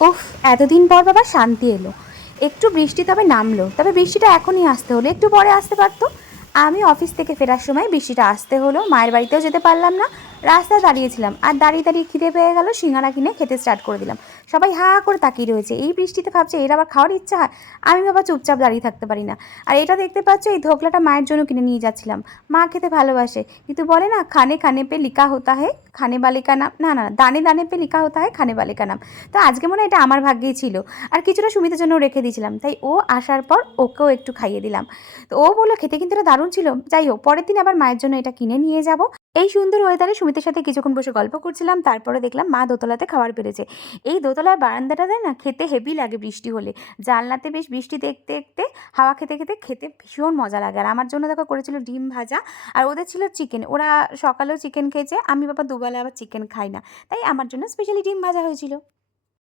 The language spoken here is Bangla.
উফ, এতদিন পর বাবা শান্তি এলো। একটু বৃষ্টি তবে নামলো, তবে বৃষ্টিটা এখনই আসতে হলো, একটু পরে আসতে পারতো। আমি অফিস থেকে ফেরার সময় বৃষ্টিটা আসতে হলো, মায়ের বাড়িতেও যেতে পারলাম না। রাস্তায় দাঁড়িয়েছিলাম, আর দাঁড়িয়ে দাঁড়িয়ে খিদে পেয়ে গেল, সিঙ্গারা কিনে খেতে স্টার্ট করে দিলাম। সবাই হা হা করে তাকিয়ে রয়েছে, এই বৃষ্টিতে ভাবছে এর আবার খাওয়ার ইচ্ছা হয়। আমি বাবা চুপচাপ দাঁড়িয়ে থাকতে পারি না। আর এটা দেখতে পাচ্ছ, এই ধোকলাটা মায়ের জন্য কিনে নিয়ে যাচ্ছিলাম। মা খেতে ভালোবাসে, কিন্তু বলে না, খানে খানে পে লিখা হতা হে খানে বালে কা নাম, না না, দানে দানে পে লিখা হতা হে খানে বালে কা নাম। তো আজকে মনে হয় এটা আমার ভাগ্যেই ছিল। আর কিছুটা সুমিতের জন্য রেখে দিয়েছিলাম, তাই ও আসার পর ওকেও একটু খাইয়ে দিলাম। তো ও বললো খেতে কিন্তু এটা দারুণ ছিল। যাই হোক, পরের দিন আবার মায়ের জন্য এটা কিনে নিয়ে যাব। এই সুন্দর ওয়েদারে সুমিতের সাথে কিছুক্ষণ বসে গল্প করছিলাম, তারপরে দেখলাম মা দোতলাতে খাবার পেরেছে। এই দোতলার বারান্দাটাতে না খেতে হেভি লাগে বৃষ্টি হলে। জানলাতে বেশ বৃষ্টি দেখতে দেখতে, হাওয়া খেতে খেতে খেতে ভীষণ মজা লাগে। আর আমার জন্য দেখো করেছিল ডিম ভাজা, আর ওদের ছিল চিকেন। ওরা সকালেও চিকেন খেয়েছে, আমি বাবা দুবেলা আবার চিকেন খাই না, তাই আমার জন্য স্পেশালি ডিম ভাজা হয়েছিল।